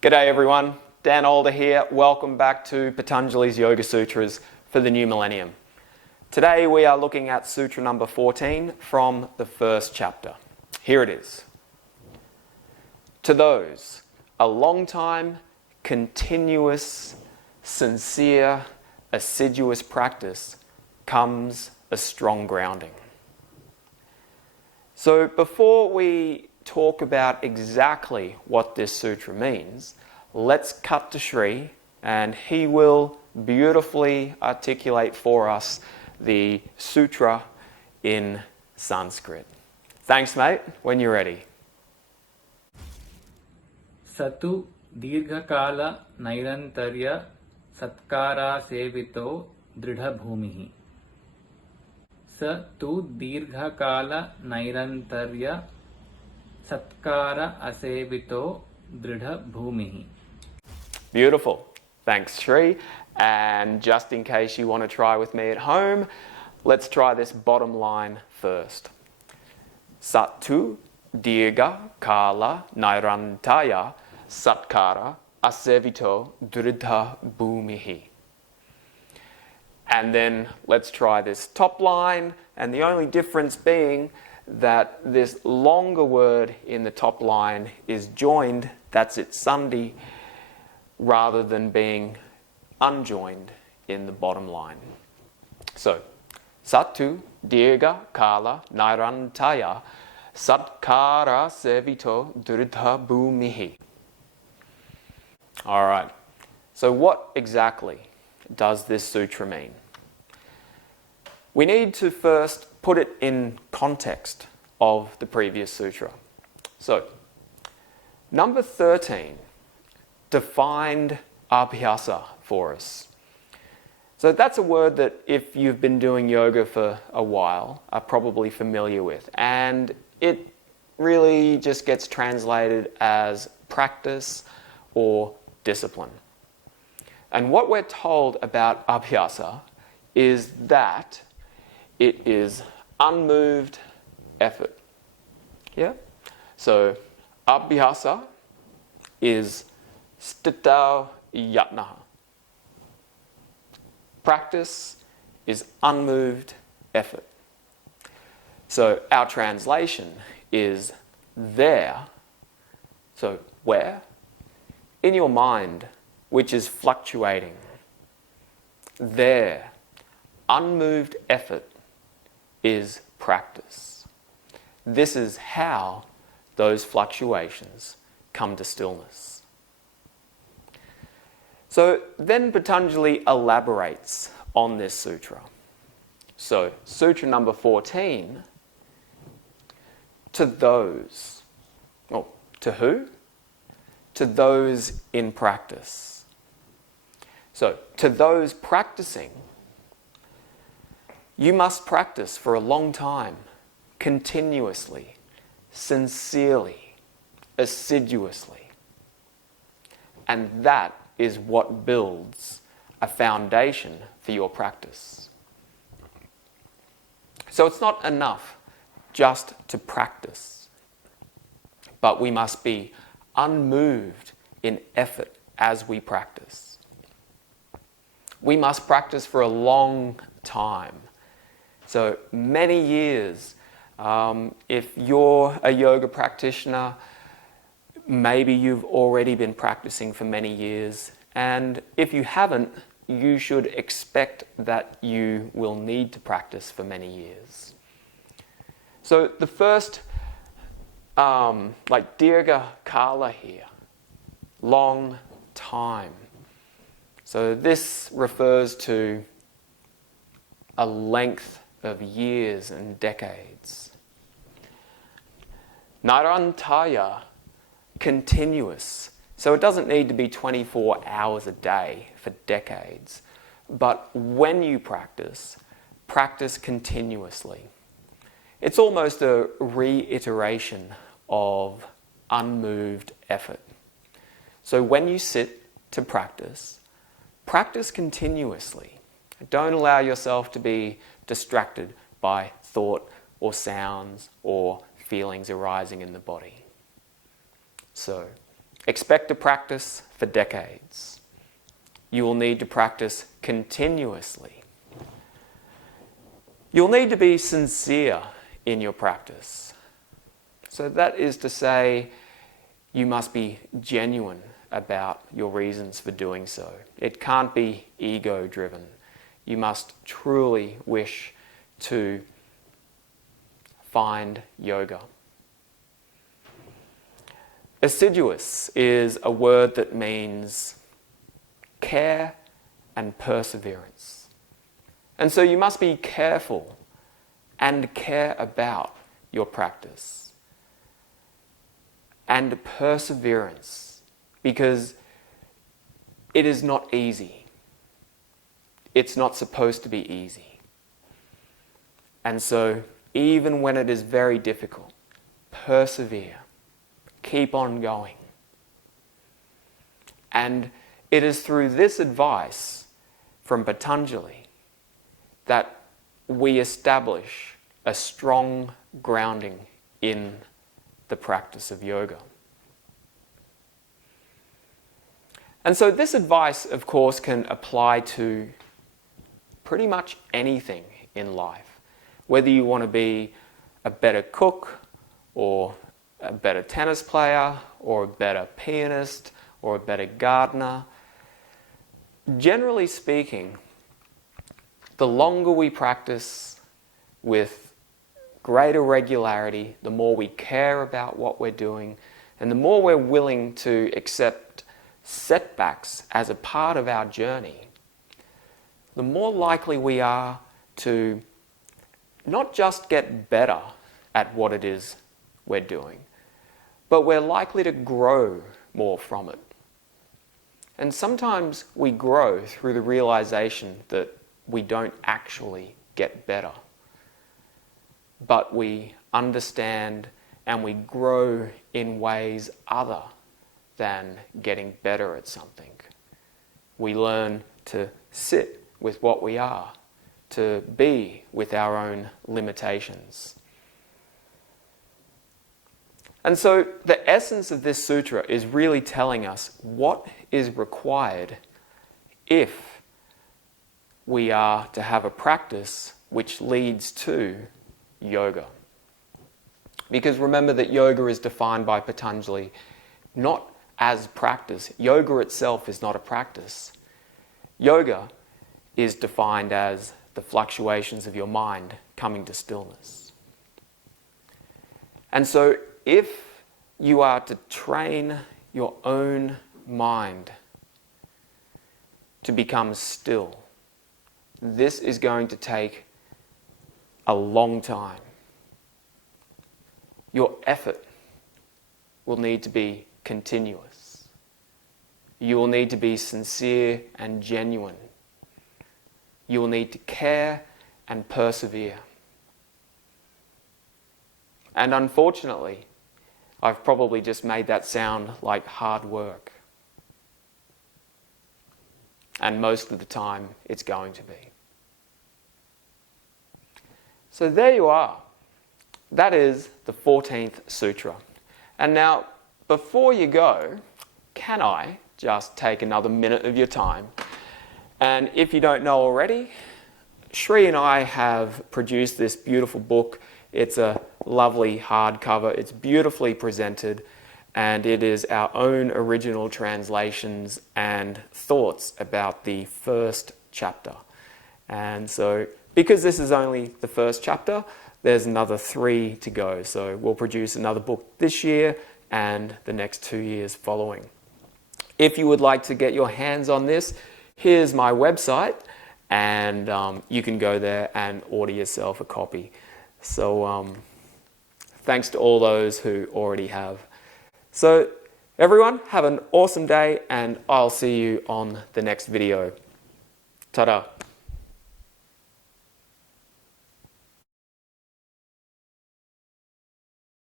G'day everyone, Dan Alder here. Welcome back to Patanjali's Yoga Sutras for the new millennium. Today we are looking at Sutra number 14 from the first chapter. Here it is. To those, a long time, continuous, sincere, assiduous practice comes a strong grounding. So before we talk about exactly what this sutra means, let's cut to Sri and he will beautifully articulate for us the sutra in Sanskrit. Thanks mate, when you're ready. Satu dirghakala nairantarya satkara sevito dridha bhumihi. Sa tu dirghakala nairantarya satkara asevito dridha bhumihi. Beautiful. Thanks, Sri. And just in case you want to try with me at home, let's try this bottom line first. Satu dirgha kala nairantaya satkara asevito dridha bhumihi. And then let's try this top line, and the only difference being that this longer word in the top line is joined, that's its sandhi, rather than being unjoined in the bottom line. So, Satu dirgha kala nairantaya satkara sevito dridha bhumihi. Alright, so what exactly does this sutra mean? We need to first put it in context of the previous sutra. So, number 13 defined abhyasa for us. So that's a word that if you've been doing yoga for a while are probably familiar with, and it really just gets translated as practice or discipline. And what we're told about abhyasa is that it is unmoved effort. Yeah? So abhyasa is stitau yatnaha. Practice is unmoved effort. So our translation is there. So where? In your mind, which is fluctuating. There, unmoved effort is practice. This is how those fluctuations come to stillness. So then Patanjali elaborates on this sutra. So, sutra number 14, to those. Oh, to who? To those in practice. So, to those practicing, you must practice for a long time, continuously, sincerely, assiduously. And that is what builds a foundation for your practice. So it's not enough just to practice, but we must be unmoved in effort as we practice. We must practice for a long time. So many years. If you're a yoga practitioner, maybe you've already been practicing for many years. And if you haven't, you should expect that you will need to practice for many years. So the first, like dirgha kala here, long time. So this refers to a length of years and decades. Nairantaya, continuous. So it doesn't need to be 24 hours a day for decades. But when you practice, practice continuously. It's almost a reiteration of unmoved effort. So when you sit to practice, practice continuously. Don't allow yourself to be distracted by thought or sounds or feelings arising in the body. So, expect to practice for decades. You will need to practice continuously. You'll need to be sincere in your practice. So that is to say, you must be genuine about your reasons for doing so. It can't be ego-driven. You must truly wish to find yoga. Assiduous is a word that means care and perseverance. And so you must be careful and care about your practice. And perseverance, because it is not easy. It's not supposed to be easy. And so, even when it is very difficult, persevere. Keep on going. And it is through this advice from Patanjali that we establish a strong grounding in the practice of yoga. And so this advice, of course, can apply to pretty much anything in life. Whether you want to be a better cook, or a better tennis player, or a better pianist, or a better gardener. Generally speaking, the longer we practice with greater regularity, the more we care about what we're doing, and the more we're willing to accept setbacks as a part of our journey, the more likely we are to not just get better at what it is we're doing, but we're likely to grow more from it. And sometimes we grow through the realization that we don't actually get better, but we understand and we grow in ways other than getting better at something. We learn to sit with what we are, to be with our own limitations. And so the essence of this sutra is really telling us what is required if we are to have a practice which leads to yoga. Because remember that yoga is defined by Patanjali not as practice. Yoga itself is not a practice. Yoga is defined as the fluctuations of your mind coming to stillness. And so if you are to train your own mind to become still, this is going to take a long time. Your effort will need to be continuous. You will need to be sincere and genuine. You will need to care and persevere. And unfortunately, I've probably just made that sound like hard work. And most of the time, it's going to be. So there you are. That is the 14th Sutra. And now, before you go, can I just take another minute of your time? And if you don't know already, Shri and I have produced this beautiful book. It's a lovely hardcover. It's beautifully presented, and it is our own original translations and thoughts about the first chapter. And so, because this is only the first chapter, there's another 3 to go. So we'll produce another book this year and the next 2 years following. If you would like to get your hands on this, here's my website, and you can go there and order yourself a copy. So thanks to all those who already have. So everyone, have an awesome day, and I'll see you on the next video. Ta-da.